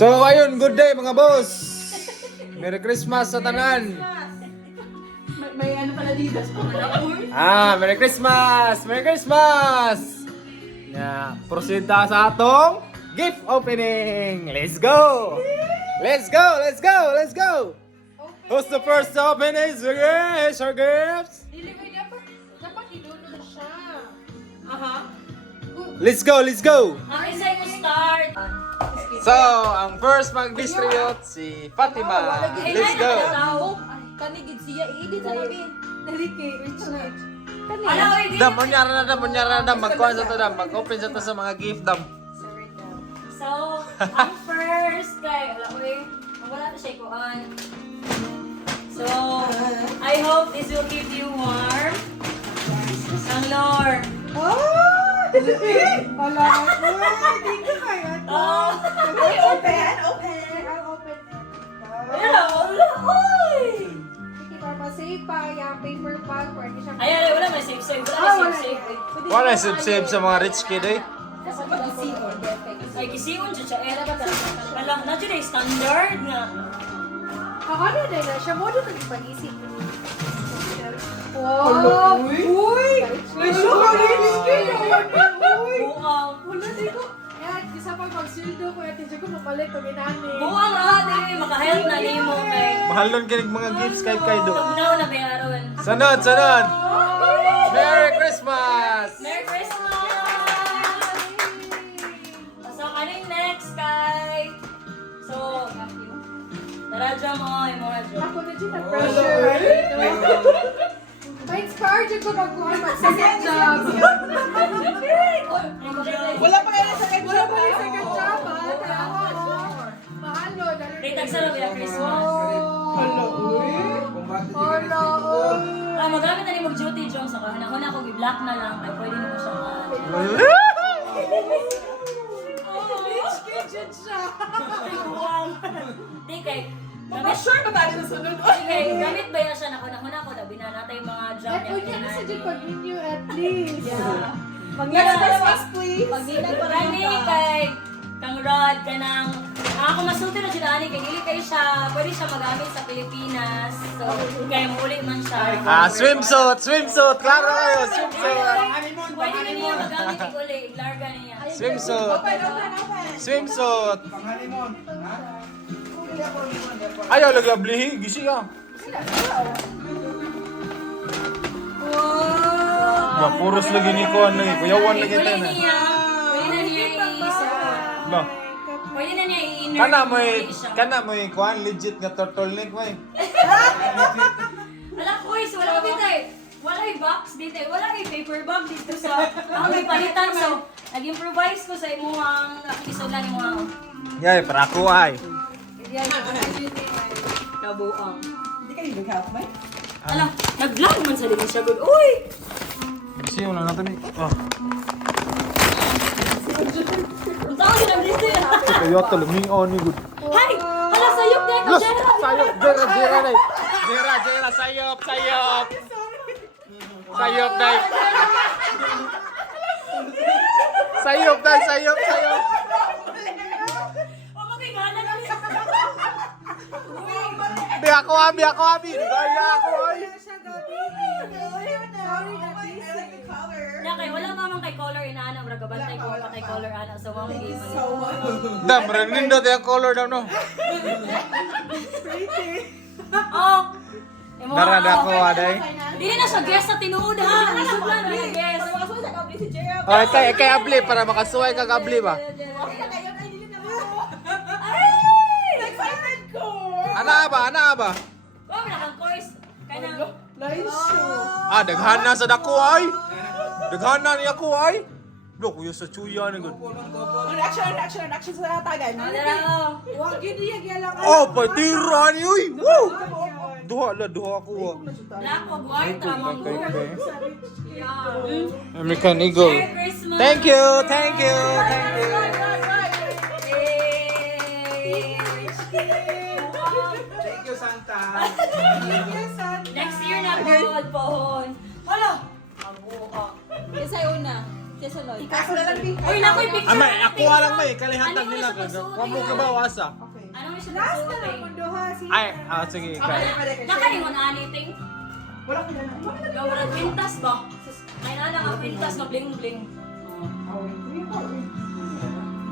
So ayun, good day mga boss. Merry Christmas sa tanan. May ano pala dito sa Merry Christmas! Merry Christmas! Proceed ta sa atong gift opening. Let's go! Let's go! Let's go! Let's go! Who's the first to open his gifts? Dili ko dapat idulo siya. Aha. Let's go! Let's go! Ang isa yung start. So, ang first mag-distribute si Fatima. Let's go! Kanigid siya i-edit sa kami. Naliki, rich. Dam, munyara na dam. Magkuhan sa to dam. Mag-open sa to sa mga gift dam. So, ang first kay, wala na siya kuhan. So, I hope this will keep you warm. Ang Lord. Wala. Thank you kayo. Oh, Open. Oy! Sige, papasave pa. Yung paper bag. Pwede siya. Ayan, wala may save. Wala may save. Wala save sa mga rich kid eh. Ay, gisiyon siya. Era ba talaga? Alam, na dyan ay standard nga. Ano na siya? Mo doon nag-ipagisip. Wow! Uy! May sugar in skin! Buang. Wala dito. Yan, isa pag magsildo ko, at hindi ko mapalit ang inani. Buang lahat eh. Makahelp na ni mo kay. Mahal nun kinig mga gifts kahit do. Tugnaw na bayaron. Sunod! Merry Christmas! Merry Christmas! So, ano yung next kay? So, naradya mo, yung mga joke. Ako na dyan na-pressure. May scar dyan ko magkuhan mag-second job. Wala pa kayo Wala pa yung second job, ha? Kaya ako, mahal no. Day tagsarap yung Christmas. Hello. Magamit na ni mag-duty, Jong. Sa kahana-huna ako, i-black na lang. Ay, pwede naman siya Rich kid dyan siya. Di kay, Sure ba tayo nasunod? gamit ba yan siya? Nakuna-huna ko, labi na natin yung mga junk. At huwag yan sa dyan pag-renew at least. Pag please. Pag nagparani kay kang Rod ka ng ako masulti na siya ani kay dili kay siya pwede siya magamit sa Pilipinas. So kaya muli man siya. Swimsuit! Klaro kayo! Swimsuit! Pwede na niya magamit yung uli, iglarga niya. Swimsuit! Ayaw laglablihi! Gisi ka! Ba, puros lagi ni Kuan lagi. Kuyawan lagi tayo na. Pwede na niya i-isa. Ba, Pwede na niya i-inner. kana mo Kuan legit nga turtleneck mo eh. Wala ko is, wala dito eh. Wala yung box dito eh. Wala yung paper bag dito sa ako may palitan. So, nag-improvise ko sa imuhang isulan yung mga Yay, para ako ay. kabuang. Hindi kayo nag-help mo? Alam, nag-vlog man sa din siya. Good. Uy! Kasi wala na tabi. Ang tao sila dito yan. Kaya talumingon ni good. Hay! Hala, sayop na ito, Jera! Sayop, Jera, sayop. Sayop, day. Sayop. O, magigana na niya. Bi ako abi. Gaya ako ay. Ya, kay wala mamang kay color inaana. Bragabantay ko pa kay color ana. So, mga game. Dam, nindot yung color daw no. Oh! Darada ko aday. Dili na siya guest sa tinuod ha. Isod na na guest. Ay, kay abli para makasuway kag abli ba? Ana ba? Oh, pinakang course. Kanang... Daghan na sa dako ay. Daghan na niya ko ay. Lo, kuya sa chuya ni good. Action sa tagay. Dara, oh. Wag yun niya galang. Patira ni uy. Woo! Duha ko. Black o white, tama mo. Yeah. American Eagle. Merry Christmas! Thank you. Yay! Thank you, Santa. Next year na po, pohon. Hala! Abo, Kasi una. sunod. Ako na lang din. Uy, nakoy picture. Amay, ako lang may kalihantag Ano nila yung kaga. susuot Wa mo niya? ka ba wasa? Okay. Ano yung siya Last nagsuot na eh? lang mundo ha. Ay, sige ikaw. Nakaingon anything? Wala ko na lang. Ikaw wala pintas ba? Ay na nga pintas na bling bling.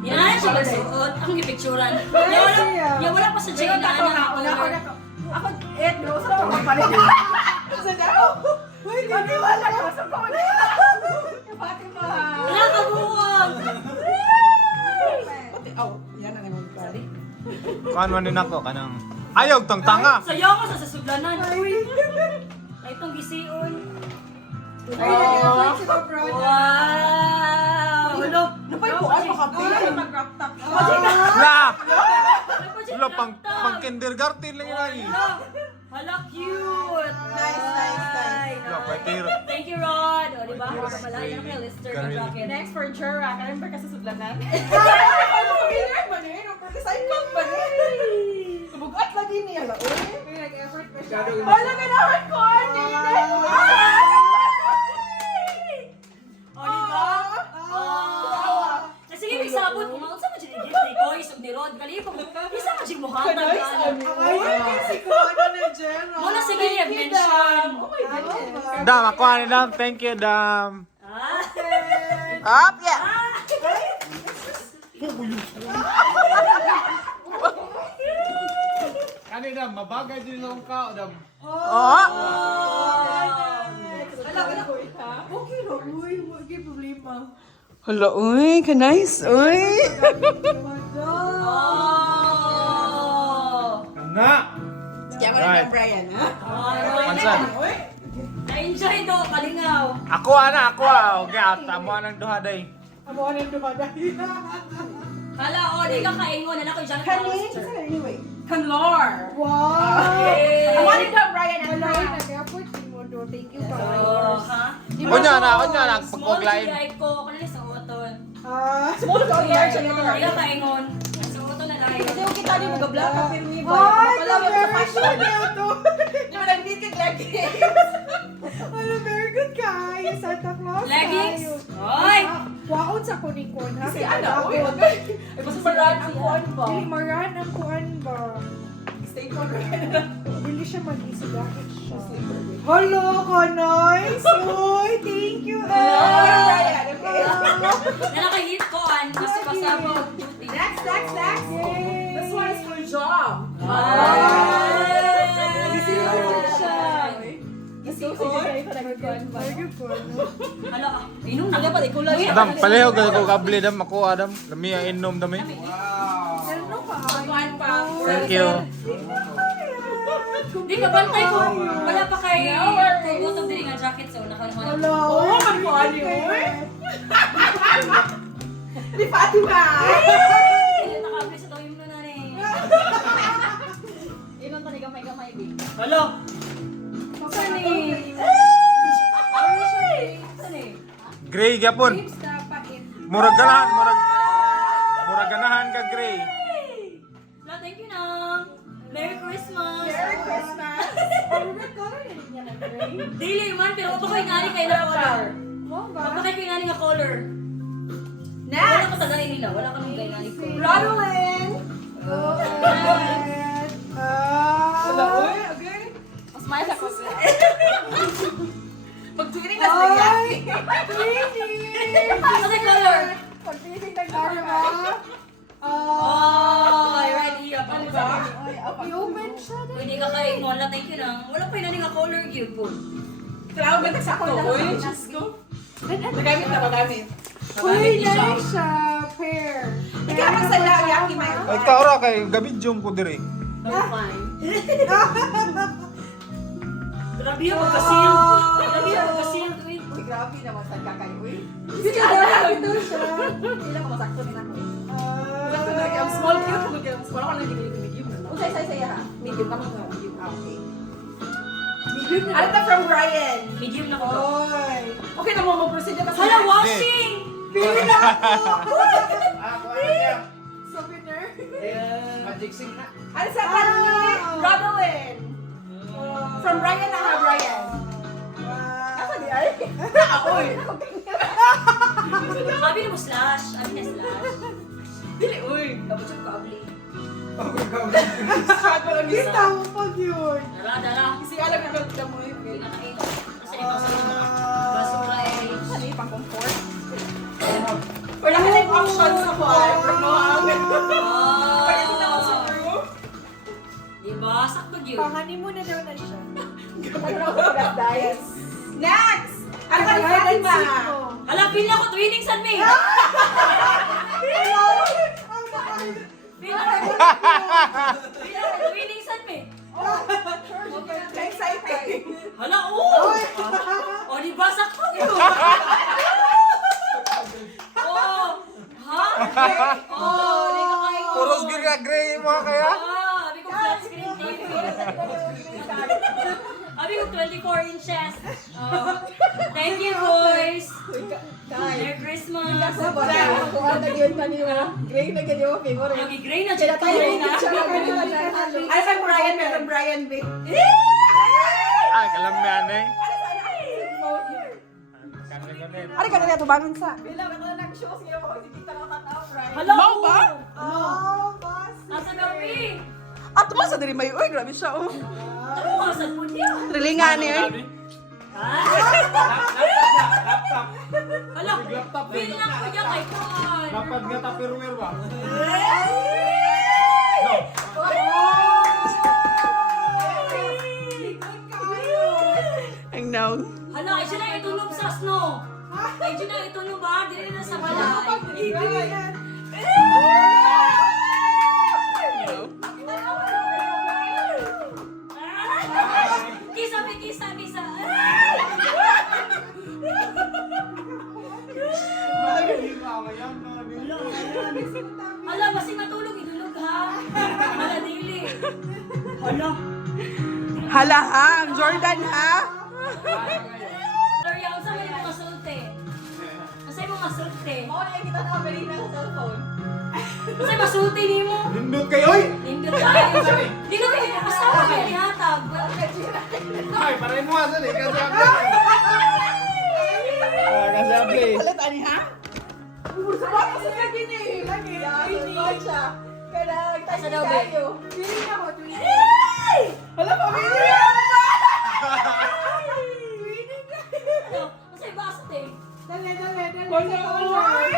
Yan na siya nagsuot. Ang gipicturan. Yan wala pa sa Jay na color. Ako, bro, sa ako pa rin. Sa daw. Uy, di wala ko sa ko na. Fatima. Wala ka buwag. Yan ang imong pari. Kuan man din ako kanang ayog tong tanga. Sayaw ko sa sasudlanan. Ay itong gisiun. Ay, si bro. Wow! Hello! Napay ko ay makapil. Mag-wrap top. La. Wala pang kindergarten lang yun. Hala, cute! Nice. Wala pa pero. Thank you, Rod! O, diba? Malayo na kayo, Lister ng jacket. Next for Jura, kalimber ka sa sudlanan. Familiar ba ni? Recycle ba ni? Bugat lagi niya la. Uy. Nag-effort pa siya. Wala ka naman ko. O, diba? Oh! Sige, may sabot. Kung maunsa mo dyan, ni Koy, sub ni Rod. Kalipong, isa ka dyan muhatag. Muna sige, mention. Dam, ako ani Dam. Thank you, Dam. Ah! Up, yeah. Ano Dam, mabagay din lang ka, Dam. Oh. Okay ro, uy, wagi problema. Hala, uy, ka-nice, uy. Oh! Nga. Kaya mo Right. ng Brian, ha? Pansan. Uy. Na-enjoy to, kalingaw. Ako ana, ako ah. Okay, tamo nang duha day. Amo ano yung dumadahi. Hala, o, di ka kaingon. Anak ko, dyan ka Kani, Lister. isa anyway. Kanlor. Wow. Yay! I wanted to Brian and Hala, Brian. nag-effort din mo do. Thank you, So, Panginoon. ha? Unya na, Small pagkoglain. GI ko, kanali sa uton. Small to large Di ka kaingon. Sa uton na lang. Kasi yung kita niyo mag-black ka pero ni ba? Ay, Wala mo sa very fashion. good to. Di mo lang dito leggings. Hala, very good kayo. Santa Claus Leggings? kayo. Oy! Waon sa kunikon, ha? Si Ana, uy, okay. Ay, basta maran ang kuhan ba? Dili maran ang kuan ba? Stay for Brian. Dili siya mag-isugakit siya. Hello, ka-nice. Uy, thank you, Brian, okay. Na nakahit ko, mas pasabog. Next. Yay! This one is for job. Very good po. Hala, inom na. Dapat ikulang. Dam, palihog ako kable Dam, ako Adam. Lami ang inom dami. Ano pa? Kuhan pa. Thank you. Di ka bantay ko. Wala pa kay utong dili nga jacket so nakaluman. Hello. Oh, man kuhan niyo. Di Fatima. Hindi nakabli sa toyo mo na rin. Ilan pa ni gamay-gamay bi. Hala. Saan eh? Saan eh? Gray gyapon. Murag ganahan ka Gray. La, thank you nang. Merry Christmas. Merry Christmas. Dili man pero pa ko inani kay na color. Mo ba? Pa kay inani nga color. Wala Next. ka tagay nila, wala ka nang inani ko. Ronaldin. Wala, uy, okay. Mas may sa kasi. Pag-tuwiring na sa yaki. Ano yung color? Pag-feeling nag-arma. Oh, I ready up. Ano ba? I-open siya. Pwede ka kay Mola, thank you nang. Wala pa inani nga color gyud po. Kailangan ba nagsakto? Uy, Diyos ko. Nagamit na magamit. Uy, nice siya. Pair. Ikaw ang sala, yaki may. Ay kaora kay gabidyong ko diri. Fine. Grabe yung magka-seal. Grabe yung magka-seal. uy. Uy, grabe naman sa kakay. Uy. Hindi ka ito siya. Hindi lang ko masakto din ako. Sakto na yung small cute. Yung small ako lang medium. Usay, ha. Medium kami nga. Medium. Okay. Medium na. Ano na from Brian? Medium na ko. Oy. Okay na mo, mag-proceed na Hala, washing! Pili na ako. Souvenir. Magic sing na. Ano sa kanya? Ronaldin. From Brian na ha, Brian. Ako di ay. Ako eh. Abi na mo slash. Abi na slash. Dili, uy. Dapat siya kabli. Kita mo pag yun. Dala. Kasi alam na ba mo yun. Hindi na kayo. Kasi ito sa basura eh. Ano yung pang comfort? Wala ka na yung option sa kuwan. Pwede na ako sa room. Diba? Sakto yun. Pangani mo na daw na siya. Next! Ang kalimutan ba? Hala, feel na ko twinning san me. Feel na ko twinning san me. Exciting. Hala, oo. O, diba? Sakto yun. Oh, ha? Oh, di ka kayo. Puros gray mo kaya? Ah, abi ko flat screen TV. Abi ko 24 inches. Oh. Thank you, boys. Merry Christmas. Lagi gray na dyan gray na. Ano sa Brian? Meron Brian B. Ay, kalamyan eh. Ano ka na ito? Bangon sa? Hello? Mau ba? Oh, boss. Asa na rin? At mo sa diri may uy, grabe siya oh. Ano ka sa po niya? Trilingan niya. Hala, feel na ko niya kay Kuan. Dapat nga tupperware ba? Ang now. Hala, ay siya na itulog sa snow. Ay siya na itulog ba? Dili na sa balay. Kisa. Hala, basi matulog, idulog ha. Hala, dili. Hala. Halahang, Jordan ha? Gloria, unsa man imong masulti? Unsa imong masulti? kita na Amelina sa cellphone. Unsa masulti nimo? Nindot kayo oy! Nindot tayo. Dili ka basta ka may ihatag. Ay, paray mo asan eh. Kasi abli. Kasi abli. Palit ani ha? Bakit siya gini? Lagi. Siya. Kaya Asa daw ba? Feeling ako, twin. Hala, pamilya! Unsa imong masulti? Dali. Color!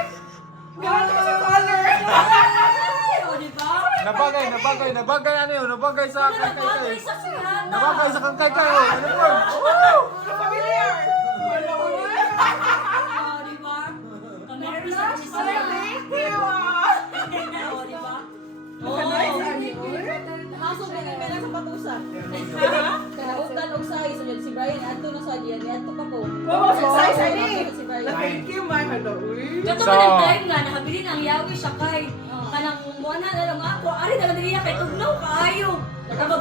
Gano'n sa color! O, di ba? Nabagay ano yun, nabagay sa Ano kangkay ba kayo. sa sihata? Nabagay sa kangkay kayo. Ano po? Familiar! O, di ba? Kamera sa sihata. O, di ba? Oh. Haso ba yung pera sa patusa? Kanautan og size so si Brian adto na sa diyan adto pa ko. Size ani. Si Brian. Thank you, man. Hello, uy. Kato So- man ang time nga, nakabilin ang yawi siya kay kanang muana na lang ako. Ari na lang diriya kay tugnaw kaayo. Kapag